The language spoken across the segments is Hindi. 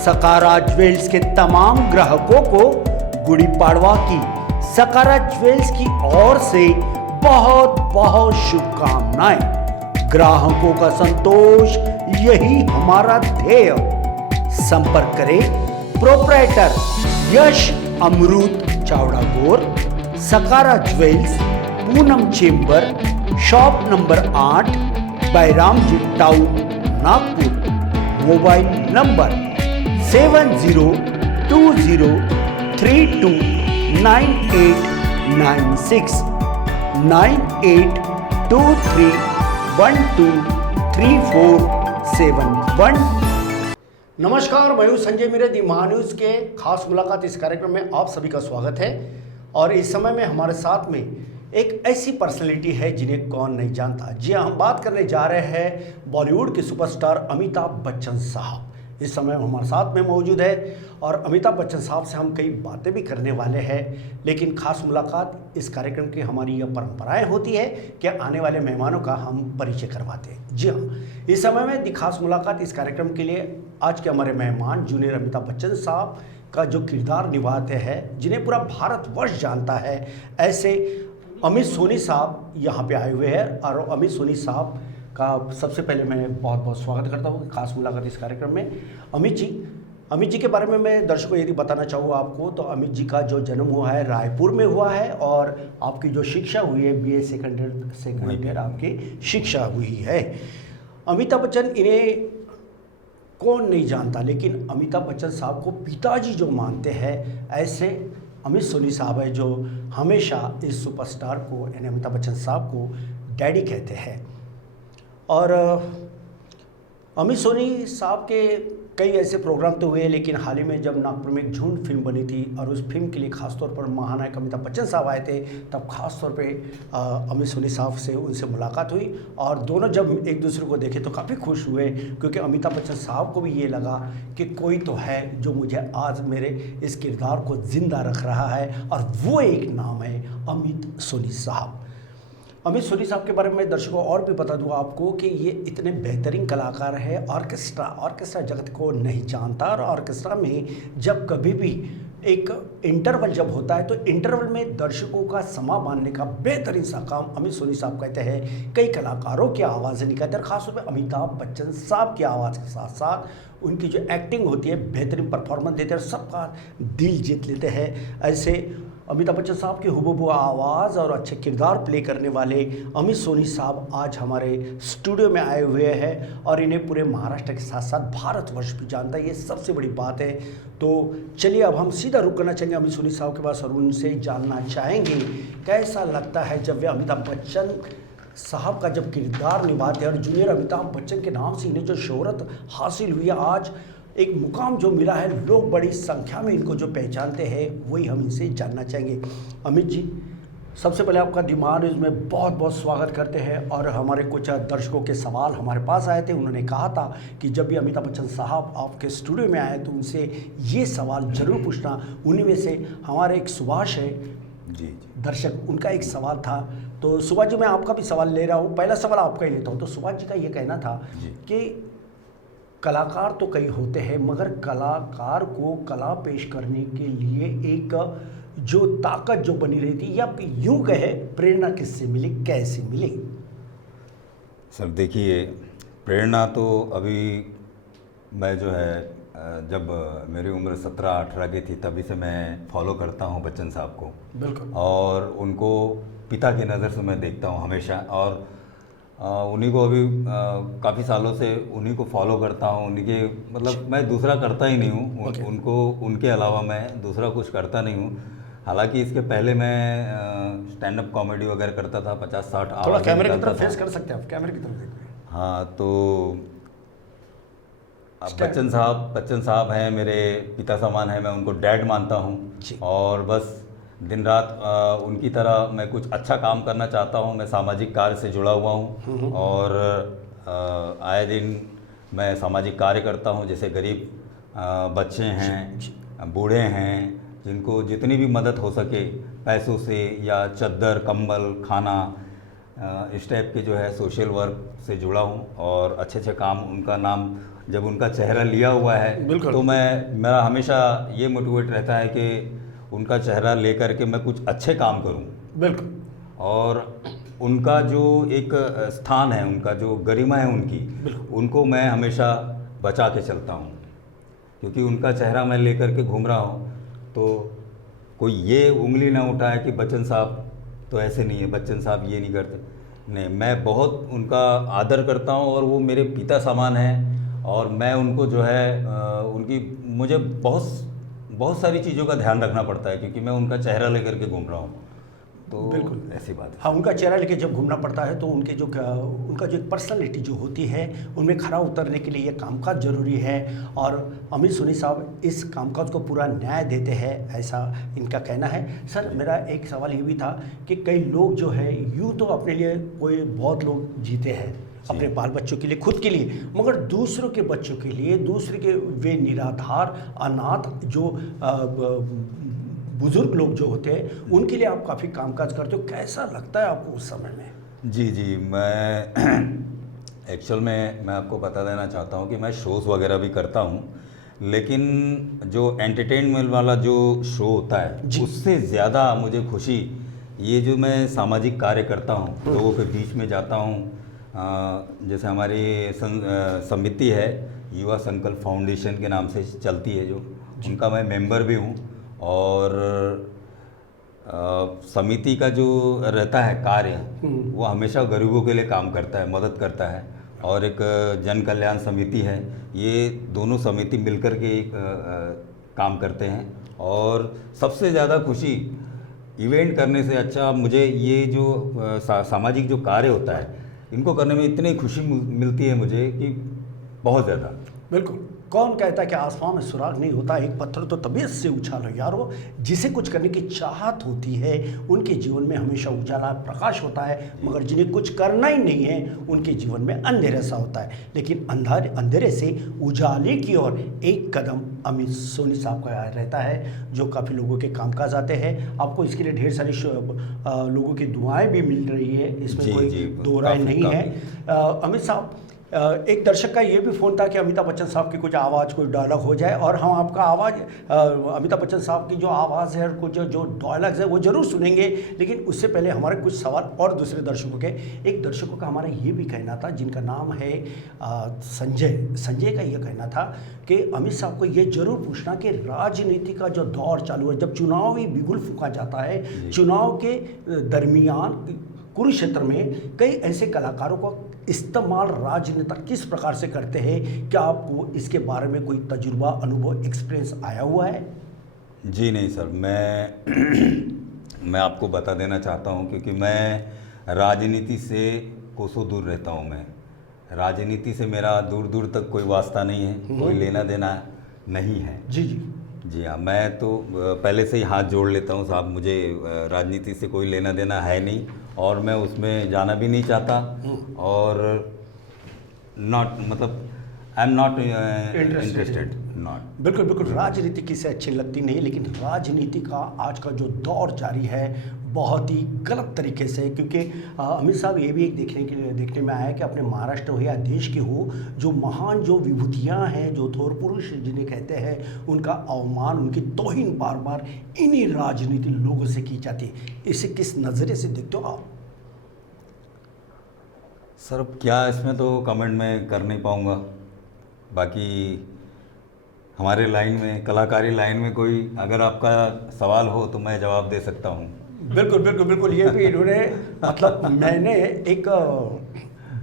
सकारा ज्वेल्स के तमाम ग्राहकों को गुड़ी पाड़वा की सकारा ज्वेल्स की ओर से बहुत बहुत शुभकामनाएं। ग्राहकों का संतोष यही हमारा ध्येय। संपर्क करें प्रोप्राइटर यश Amrit Chavda Gor, Sakara jewels, Poonam chamber, shop number 8, Bairamji town, Nagpur. Mobile number 7020329896 9823123471। नमस्कार, मैं हूं संजय मीरे। दी महान्यूज़ के खास मुलाकात इस कार्यक्रम में आप सभी का स्वागत है। और इस समय में हमारे साथ में एक ऐसी पर्सनैलिटी है जिन्हें कौन नहीं जानता। जी हाँ, हम बात करने जा रहे हैं बॉलीवुड के सुपरस्टार अमिताभ बच्चन साहब। इस समय हमारे साथ में मौजूद है और अमिताभ बच्चन साहब से हम कई बातें भी करने वाले हैं। लेकिन खास मुलाकात इस कार्यक्रम की हमारी यह परंपराएं होती है कि आने वाले मेहमानों का हम परिचय करवाते हैं। जी हाँ, इस समय में दी खास मुलाकात इस कार्यक्रम के लिए आज के हमारे मेहमान जूनियर अमिताभ बच्चन साहब का जो किरदार निभाते हैं, जिन्हें पूरा भारतवर्ष जानता है, ऐसे अमित सोनी साहब यहाँ पे आए हुए हैं। और अमित सोनी साहब का सबसे पहले मैं बहुत बहुत स्वागत करता हूँ खास मुलाकात इस कार्यक्रम में। अमित जी के बारे में मैं दर्शकों यदि बताना चाहूँ आपको, तो अमित जी का जो जन्म हुआ है रायपुर में हुआ है और आपकी जो शिक्षा हुई है BA सेकेंड ईयर आपकी शिक्षा हुई है। अमिताभ बच्चन, इन्हें कौन नहीं जानता, लेकिन अमिताभ बच्चन साहब को पिताजी जो मानते हैं, ऐसे अमित सोनी साहब है जो हमेशा इस सुपरस्टार को यानी अमिताभ बच्चन साहब को डैडी कहते हैं। और अमित सोनी साहब के कई ऐसे प्रोग्राम तो हुए, लेकिन हाल ही में जब नागपुर में एक झूठ फिल्म बनी थी और उस फिल्म के लिए खासतौर पर महानायक अमिताभ बच्चन साहब आए थे, तब खासतौर पे अमित सोनी साहब से उनसे मुलाकात हुई और दोनों जब एक दूसरे को देखे तो काफ़ी खुश हुए, क्योंकि अमिताभ बच्चन साहब को भी ये लगा कि कोई तो है जो मुझे आज मेरे इस किरदार को ज़िंदा रख रहा है, और वो एक नाम है अमित सोनी साहब। अमित सोनी साहब के बारे में दर्शकों और भी बता दूं आपको कि ये इतने बेहतरीन कलाकार हैं। ऑर्केस्ट्रा जगत को नहीं जानता, और ऑर्केस्ट्रा में जब कभी भी एक इंटरवल जब होता है तो इंटरवल में दर्शकों का समा बांधने का बेहतरीन सा काम अमित सोनी साहब कहते हैं। कई कलाकारों की आवाज़ें निकालते हैं, खासतौर पर अमिताभ बच्चन साहब की आवाज़ के साथ साथ उनकी जो एक्टिंग होती है, बेहतरीन परफॉर्मेंस देते हैं, सबका दिल जीत लेते हैं। ऐसे अमिताभ बच्चन साहब की हुबहू आवाज़ और अच्छे किरदार प्ले करने वाले अमित सोनी साहब आज हमारे स्टूडियो में आए हुए हैं, और इन्हें पूरे महाराष्ट्र के साथ साथ भारतवर्ष भी जानता है। ये सबसे बड़ी बात है। तो चलिए अब हम सीधा रुक करना चाहेंगे अमित सोनी साहब के पास और उनसे जानना चाहेंगे कैसा लगता है जब वे अमिताभ बच्चन साहब का जब किरदार निभाते हैं, और जूनियर अमिताभ बच्चन के नाम से इन्हें जो शोहरत हासिल हुई है, आज एक मुकाम जो मिला है, लोग बड़ी संख्या में इनको जो पहचानते हैं, वही हम इनसे जानना चाहेंगे। अमित जी, सबसे पहले आपका दी महान्यूज़ में बहुत बहुत स्वागत करते हैं। और हमारे कुछ दर्शकों के सवाल हमारे पास आए थे, उन्होंने कहा था कि जब भी अमिताभ बच्चन साहब आपके स्टूडियो में आए तो उनसे ये सवाल जरूर पूछना। उन्हीं में से हमारे एक सुभाष है जी दर्शक, उनका एक सवाल था। तो सुभाष जी, मैं आपका भी सवाल ले रहा हूँ। पहला सवाल आपका ही लेता हूँ। तो सुभाष जी का ये कहना था कि कलाकार तो कई होते हैं, मगर कलाकार को कला पेश करने के लिए एक जो ताकत जो बनी रहती, या यूं कहे प्रेरणा किससे मिली, कैसे मिली? सर देखिए, प्रेरणा तो अभी मैं जो है जब मेरी उम्र 17-18 की थी तभी से मैं फॉलो करता हूं बच्चन साहब को। बिल्कुल। और उनको पिता की नज़र से मैं देखता हूं हमेशा, और उन्हीं को अभी काफ़ी सालों से उन्हीं को फॉलो करता हूँ। उन्हीं के मतलब मैं दूसरा करता ही नहीं हूँ। उनको उनके अलावा मैं दूसरा कुछ करता नहीं हूँ। हालांकि इसके पहले मैं स्टैंड अप कॉमेडी वगैरह करता था, 50-60 थोड़ा कैमरे की तरफ फेस कर सकते हैं आप, कैमरे की तरफ देखिए। हाँ, तो अब बच्चन साहब हैं मेरे पिता समान है, मैं उनको डैड मानता हूँ। और बस दिन रात उनकी तरह मैं कुछ अच्छा काम करना चाहता हूँ। मैं सामाजिक कार्य से जुड़ा हुआ हूँ और आए दिन मैं सामाजिक कार्य करता हूँ। जैसे गरीब बच्चे हैं, बूढ़े हैं, जिनको जितनी भी मदद हो सके पैसों से या चद्दर, कंबल, खाना, इस टाइप के जो है सोशल वर्क से जुड़ा हूँ और अच्छे अच्छे काम, उनका नाम जब उनका चेहरा लिया हुआ है बिल्कुल। तो मेरा हमेशा ये मोटिवेट रहता है कि उनका चेहरा लेकर के मैं कुछ अच्छे काम करूँ बिल्कुल। और उनका जो एक स्थान है, उनका जो गरिमा है उनकी, बिल्कुल। उनको मैं हमेशा बचा के चलता हूँ, क्योंकि उनका चेहरा मैं लेकर के घूम रहा हूँ तो कोई ये उंगली ना उठाए कि बच्चन साहब तो ऐसे नहीं है, बच्चन साहब ये नहीं करते। नहीं, मैं बहुत उनका आदर करता हूँ और वो मेरे पिता समान हैं और मैं उनको जो है उनकी मुझे बहुत सारी चीज़ों का ध्यान रखना पड़ता है, क्योंकि मैं उनका चेहरा लेकर के घूम रहा हूँ। तो बिल्कुल ऐसी बात है। हाँ, उनका चेहरा लेके जब घूमना पड़ता है तो उनका जो पर्सनालिटी जो होती है उनमें खरा उतरने के लिए ये कामकाज जरूरी है। और अमित सोनी साहब इस कामकाज को पूरा न्याय देते हैं, ऐसा इनका कहना है। सर, मेरा एक सवाल ये भी था कि कई लोग जो है यूँ तो अपने लिए कोई बहुत लोग जीते हैं अपने बाल बच्चों के लिए, खुद के लिए, मगर दूसरों के बच्चों के लिए, दूसरे के वे निराधार अनाथ जो बुजुर्ग लोग जो होते हैं उनके लिए आप काफ़ी कामकाज करते हो। कैसा लगता है आपको उस समय में? जी, मैं एक्चुअल में मैं आपको बता देना चाहता हूँ कि मैं शोज़ वगैरह भी करता हूँ, लेकिन जो एंटरटेनमेंट वाला जो शो होता है उससे ज़्यादा मुझे खुशी ये जो मैं सामाजिक कार्य करता हूँ, लोगों के बीच में जाता हूँ। जैसे हमारी समिति है युवा संकल्प फाउंडेशन के नाम से चलती है, जो उनका मैं मेंबर भी हूँ और समिति का जो रहता है कार्य वो हमेशा गरीबों के लिए काम करता है, मदद करता है। और एक जन कल्याण समिति है, ये दोनों समिति मिलकर के एक काम करते हैं। और सबसे ज़्यादा खुशी इवेंट करने से अच्छा मुझे ये जो सामाजिक जो कार्य होता है इनको करने में इतनी खुशी मिलती है मुझे कि बहुत ज़्यादा। बिल्कुल। कौन कहता है कि आसमान में सुराग नहीं होता, एक पत्थर तो तबीयत से उछालो यारो। जिसे कुछ करने की चाहत होती है उनके जीवन में हमेशा उजाला प्रकाश होता है, मगर जिन्हें कुछ करना ही नहीं है उनके जीवन में अंधेरा सा होता है। लेकिन अंधेरे से उजाले की ओर एक कदम अमित सोनी साहब का रहता है, जो काफ़ी लोगों के कामकाज आते हैं। आपको इसके लिए ढेर सारी लोगों की दुआएं भी मिल रही है, इसमें कोई दो राय नहीं है। अमित साहब, एक दर्शक का ये भी फ़ोन था कि अमिताभ बच्चन साहब की कुछ आवाज़, कोई डायलॉग हो जाए, और हम आपका आवाज़ अमिताभ बच्चन साहब की जो आवाज़ है और कुछ जो डायलॉग्स है वो ज़रूर सुनेंगे। लेकिन उससे पहले हमारे कुछ सवाल और दूसरे दर्शकों के। एक दर्शकों का हमारा ये भी कहना था, जिनका नाम है संजय का ये कहना था कि अमित साहब को ये ज़रूर पूछना कि राजनीति का जो दौर चालू है, जब चुनावी बिगुल फूंका जाता है, चुनाव के दरमियान कुरुक्षेत्र में कई ऐसे कलाकारों को इस्तेमाल राजनेता किस प्रकार से करते हैं, क्या आपको इसके बारे में कोई तजुर्बा, अनुभव, एक्सपीरियंस आया हुआ है? जी नहीं सर, मैं आपको बता देना चाहता हूं, क्योंकि मैं राजनीति से कोसों दूर रहता हूं। मैं राजनीति से मेरा दूर दूर तक कोई वास्ता नहीं है, कोई लेना देना नहीं है। जी हाँ, मैं तो पहले से ही हाथ जोड़ लेता हूँ साहब, मुझे राजनीति से कोई लेना देना है नहीं और मैं उसमें जाना भी नहीं चाहता। और I am not interested. Not. बिल्कुल। राजनीति किसे अच्छी लगती नहीं, लेकिन राजनीति का आज का जो दौर जारी है बहुत ही गलत तरीके से, क्योंकि अमित साहब ये भी एक देखने में आया है कि अपने महाराष्ट्र हो या देश के हो, जो महान जो विभूतियाँ हैं, जो थोर पुरुष जिन्हें कहते हैं, उनका अवमान, उनकी तौहीन बार बार इन्हीं राजनीति लोगों से की जाती है। इसे किस नज़रिए से देखते हो आप? सर अब क्या इसमें तो कमेंट मैं कर नहीं पाऊँगा। बाकी हमारे लाइन में, कलाकारी लाइन में कोई अगर आपका सवाल हो तो मैं जवाब दे सकता हूँ। बिल्कुल। ये भी इन्होंने मतलब मैंने एक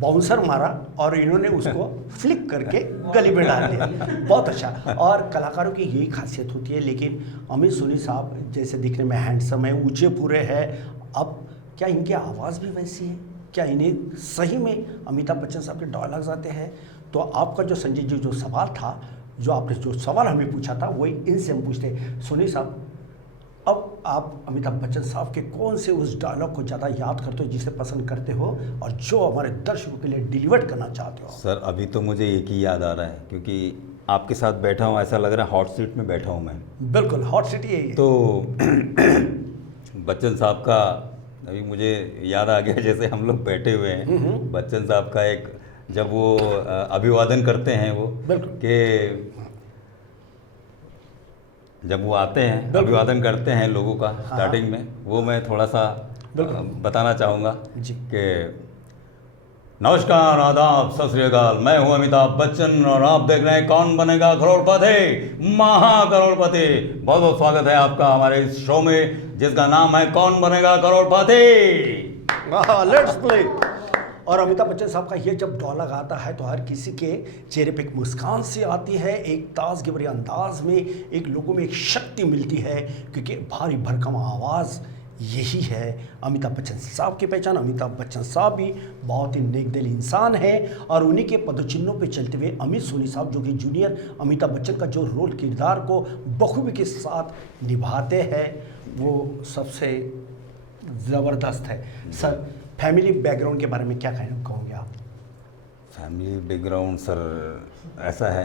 बाउंसर मारा और इन्होंने उसको फ्लिक करके गली में डाल दिया। बहुत अच्छा। और कलाकारों की यही खासियत होती है। लेकिन अमित सोनी साहब जैसे दिखने में हैंडसम है, ऊंचे पूरे हैं, अब क्या इनकी आवाज़ भी वैसी है? क्या इन्हें सही में अमिताभ बच्चन साहब के डायलॉग्स आते हैं? तो आपका जो संजय जी जो सवाल था, जो आपने जो सवाल हमें पूछा था, वही इनसे हम पूछते हैं। सोनी साहब, अब आप अमिताभ बच्चन साहब के कौन से उस डायलॉग को ज़्यादा याद करते हो, जिसे पसंद करते हो और जो हमारे दर्शकों के लिए डिलीवर करना चाहते हो? सर अभी तो मुझे एक ही याद आ रहा है, क्योंकि आपके साथ बैठा हूँ, ऐसा लग रहा है हॉट सीट में बैठा हूँ मैं। बिल्कुल, हॉट सीट यही है। तो बच्चन साहब का अभी मुझे याद आ गया, जैसे हम लोग बैठे हुए हैं, बच्चन साहब का एक, जब वो अभिवादन करते हैं वो, बिल्कुल। कि जब वो आते हैं अभिवादन करते हैं लोगों का स्टार्टिंग में, वो मैं थोड़ा सा बताना चाहूँगा जी। कि नमस्कार, आदाब, सत श्री अकाल, मैं हूं अमिताभ बच्चन और आप देख रहे हैं कौन बनेगा करोड़पति, महाकरोड़पति। बहुत बहुत स्वागत है आपका हमारे इस शो में जिसका नाम है कौन बनेगा करोड़पति। Let's play. और अमिताभ बच्चन साहब का ये जब डायलॉग आता है तो हर किसी के चेहरे पे एक मुस्कान सी आती है, एक ताज़गी भरे अंदाज में, एक लोगों में एक शक्ति मिलती है, क्योंकि भारी भरकम आवाज़ यही है अमिताभ बच्चन साहब की पहचान। अमिताभ बच्चन साहब भी बहुत ही नेक दिल इंसान है और उन्हीं के पदचिन्हों पे चलते हुए अमित सोनी साहब, जो कि जूनियर अमिताभ बच्चन का जो रोल किरदार को बखूबी के साथ निभाते हैं, वो सबसे ज़बरदस्त है। सर, फैमिली बैकग्राउंड के बारे में क्या कहना कहोगे आप? फैमिली बैकग्राउंड सर ऐसा है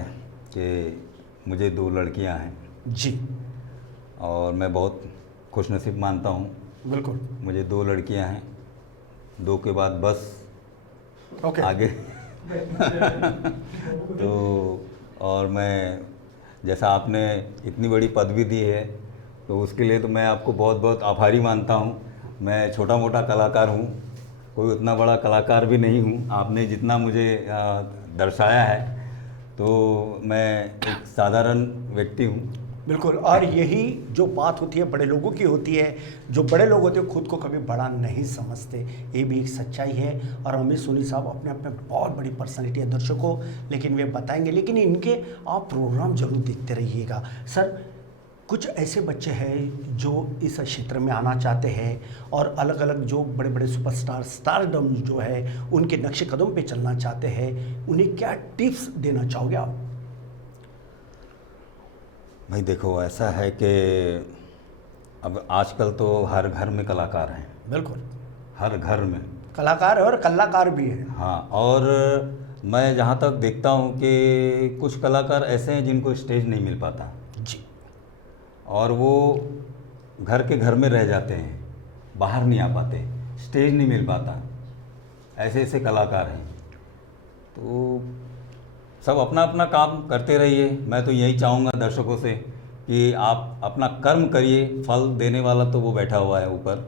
कि मुझे 2 लड़कियां हैं जी। और मैं बहुत खुशनसीब मानता हूँ। बिल्कुल। मुझे 2 लड़कियां हैं, 2 के बाद बस ओके। आगे तो और मैं, जैसा आपने इतनी बड़ी पदवी दी है तो उसके लिए तो मैं आपको बहुत बहुत आभारी मानता हूँ। मैं छोटा मोटा कलाकार हूँ, कोई उतना बड़ा कलाकार भी नहीं हूँ। आपने जितना मुझे दर्शाया है तो मैं एक साधारण व्यक्ति हूँ। बिल्कुल। और यही जो बात होती है बड़े लोगों की होती है, जो बड़े लोग होते हैं खुद को कभी बड़ा नहीं समझते, ये भी एक सच्चाई है। और अमित सोनी साहब अपने आप में बहुत बड़ी पर्सनैलिटी है दर्शकों, लेकिन वे बताएंगे, लेकिन इनके आप प्रोग्राम जरूर देखते रहिएगा। सर, कुछ ऐसे बच्चे हैं जो इस क्षेत्र में आना चाहते हैं और अलग अलग जो बड़े बड़े सुपरस्टार, स्टारडम जो है उनके नक्शे कदम पे चलना चाहते हैं, उन्हें क्या टिप्स देना चाहोगे आप? भाई देखो, ऐसा है कि अब आजकल तो हर घर में कलाकार हैं। बिल्कुल, हर घर में कलाकार है और कलाकार भी है। हाँ, और मैं जहाँ तक देखता हूँ कि कुछ कलाकार ऐसे हैं जिनको स्टेज नहीं मिल पाता जी, और वो घर के घर में रह जाते हैं, बाहर नहीं आ पाते, स्टेज नहीं मिल पाता। ऐसे ऐसे कलाकार हैं। तो सब अपना अपना काम करते रहिए। मैं तो यही चाहूँगा दर्शकों से कि आप अपना कर्म करिए, फल देने वाला तो वो बैठा हुआ है ऊपर,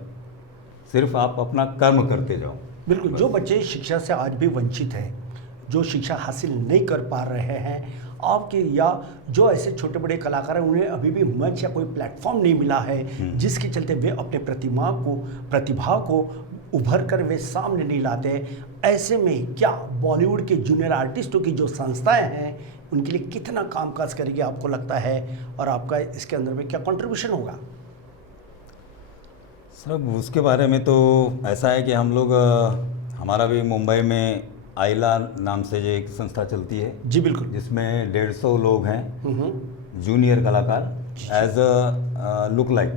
सिर्फ आप अपना कर्म करते जाओ। बिल्कुल। जो बच्चे शिक्षा से आज भी वंचित हैं, जो शिक्षा हासिल नहीं कर पा रहे हैं आपके, या जो ऐसे छोटे बड़े कलाकार हैं उन्हें अभी भी मंच या कोई प्लेटफॉर्म नहीं मिला है, जिसके चलते वे अपने प्रतिभा को उभर कर वे सामने नहीं लाते, ऐसे में क्या बॉलीवुड के जूनियर आर्टिस्टों की जो संस्थाएं हैं उनके लिए कितना कामकाज करेगी आपको लगता है, और आपका इसके अंदर में क्या कंट्रीब्यूशन होगा? सब उसके बारे में तो ऐसा है कि हम लोग, हमारा भी मुंबई में आइला नाम से जो एक संस्था चलती है जी बिल्कुल, जिसमें 150 लोग हैं जूनियर कलाकार एज अ लुक लाइक।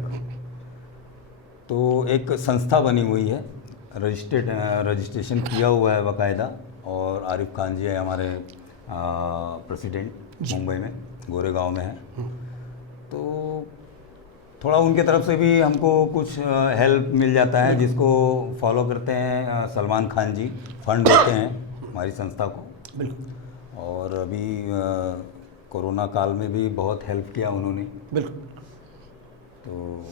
तो एक संस्था बनी हुई है, रजिस्ट्रेशन किया हुआ है बाकायदा, और आरिफ खान जी है हमारे प्रेसिडेंट मुंबई में, गोरेगांव में है। तो थोड़ा उनके तरफ से भी हमको कुछ हेल्प मिल जाता है, जिसको फॉलो करते हैं सलमान खान जी, फंड देते हैं हमारी संस्था को। बिल्कुल। और अभी कोरोना काल में भी बहुत हेल्प किया उन्होंने। बिल्कुल। तो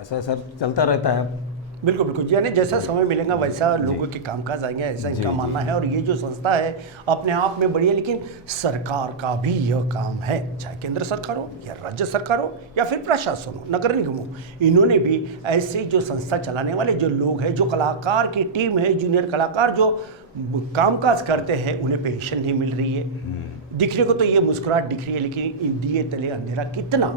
ऐसा सर चलता रहता है। बिल्कुल बिल्कुल, यानी जैसा समय मिलेगा वैसा लोगों के कामकाज आएंगे, ऐसा इनका मानना है। और ये जो संस्था है अपने आप में बड़ी है, लेकिन सरकार का भी यह काम है, चाहे केंद्र सरकार हो या राज्य सरकार हो या फिर प्रशासन हो, नगर निगम हो, इन्होंने भी ऐसी जो संस्था चलाने वाले जो लोग हैं, जो कलाकार की टीम है, जूनियर कलाकार जो कामकाज करते हैं, उन्हें पेंशन नहीं मिल रही है। दिखने को तो ये मुस्कुराहट दिख रही है, लेकिन दिए तले अंधेरा कितना,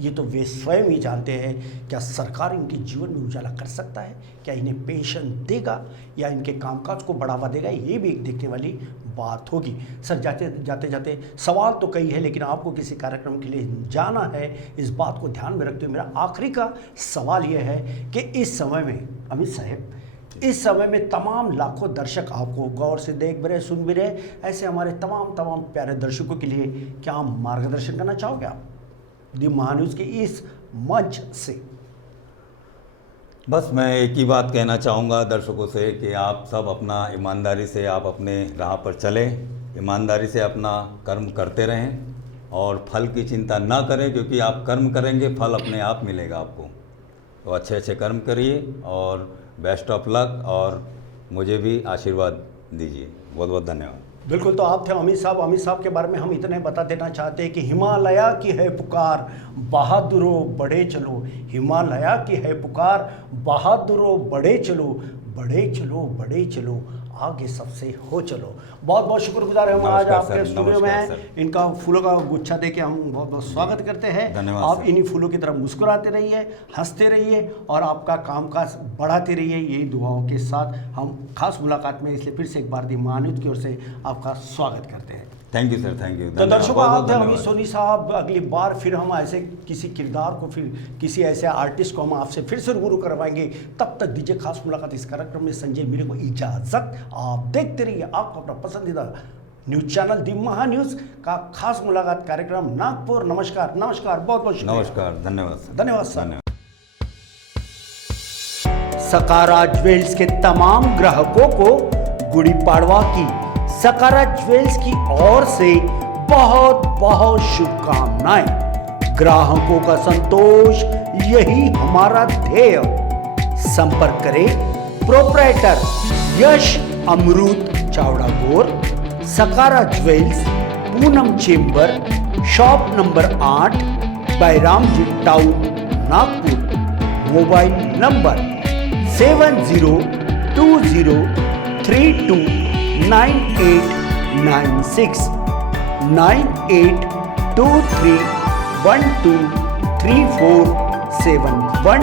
ये तो वे स्वयं ही जानते हैं। क्या सरकार इनके जीवन में उजाला कर सकता है? क्या इन्हें पेंशन देगा या इनके कामकाज को बढ़ावा देगा? ये भी एक देखने वाली बात होगी। सर, जाते जाते सवाल तो कई है, लेकिन आपको किसी कार्यक्रम के लिए जाना है, इस बात को ध्यान में रखते हुए मेरा आखिरी का सवाल ये है कि इस समय में अमित साहब, इस समय में तमाम लाखों दर्शक आपको गौर से देख भी रहे, सुन भी रहे, ऐसे हमारे तमाम प्यारे दर्शकों के लिए क्या आप मार्गदर्शन करना चाहोगे आप दी महान्यूज़ के इस मंच से? बस मैं एक ही बात कहना चाहूँगा दर्शकों से कि आप सब अपना ईमानदारी से आप अपने राह पर चलें, ईमानदारी से अपना कर्म करते रहें और फल की चिंता ना करें, क्योंकि आप कर्म करेंगे फल अपने आप मिलेगा आपको। तो अच्छे अच्छे कर्म करिए और बेस्ट ऑफ लक, और मुझे भी आशीर्वाद दीजिए। बहुत बहुत धन्यवाद। बिल्कुल, तो आप थे अमित साहब के बारे में हम इतने बता देना चाहते हैं कि हिमालय की है पुकार, बहादुरों बढ़े चलो। हिमालय की है पुकार, बहादुरों बढ़े चलो, बढ़े चलो, बढ़े चलो, आगे सबसे हो चलो। बहुत बहुत शुक्रगुजार है हम आज नमस्कार आपके सर, स्टूडियो में नमस्कार हैं। सर। इनका फूलों का गुच्छा देके हम बहुत बहुत स्वागत करते हैं। धन्यवाद आप सर। इन्हीं फूलों की तरफ मुस्कुराते रहिए, हंसते रहिए और आपका कामकाज बढ़ाते रहिए, यही दुआओं के साथ हम खास मुलाकात में इसलिए फिर से एक बार दी महान्यूज की ओर से आपका स्वागत करते हैं। Thank you sir, thank you. तो दर्शकों, आप थे अमित सोनी साहब। अगली बार फिर हम ऐसे किसी किरदार को, फिर किसी ऐसे आर्टिस्ट को हम आपसे फिर से रूबरू करवाएंगे। तब तक दीजिए खास मुलाकात इस कार्यक्रम में संजय मीरे को इजाजत। आप देखते रहिए आपको अपना पसंदीदा न्यूज चैनल दी महान्यूज का खास मुलाकात कार्यक्रम नागपुर। नमस्कार, नमस्कार, बहुत बहुत शुक्रिया। नमस्कार, धन्यवाद सर। धन्यवाद सर। धन्यवाद। सकारा ज्वेल्स के तमाम ग्राहकों को गुड़ी पाड़वा की सकारा ज्वेल्स की ओर से बहुत बहुत शुभकामनाएं। ग्राहकों का संतोष यही हमारा ध्येय। संपर्क करें प्रोप्राइटर यश Amrit Chavda Gor, Sakara jewels, Poonam chamber, shop number 8, Bairamji town, Nagpur. Mobile number 7020329896 9823123471।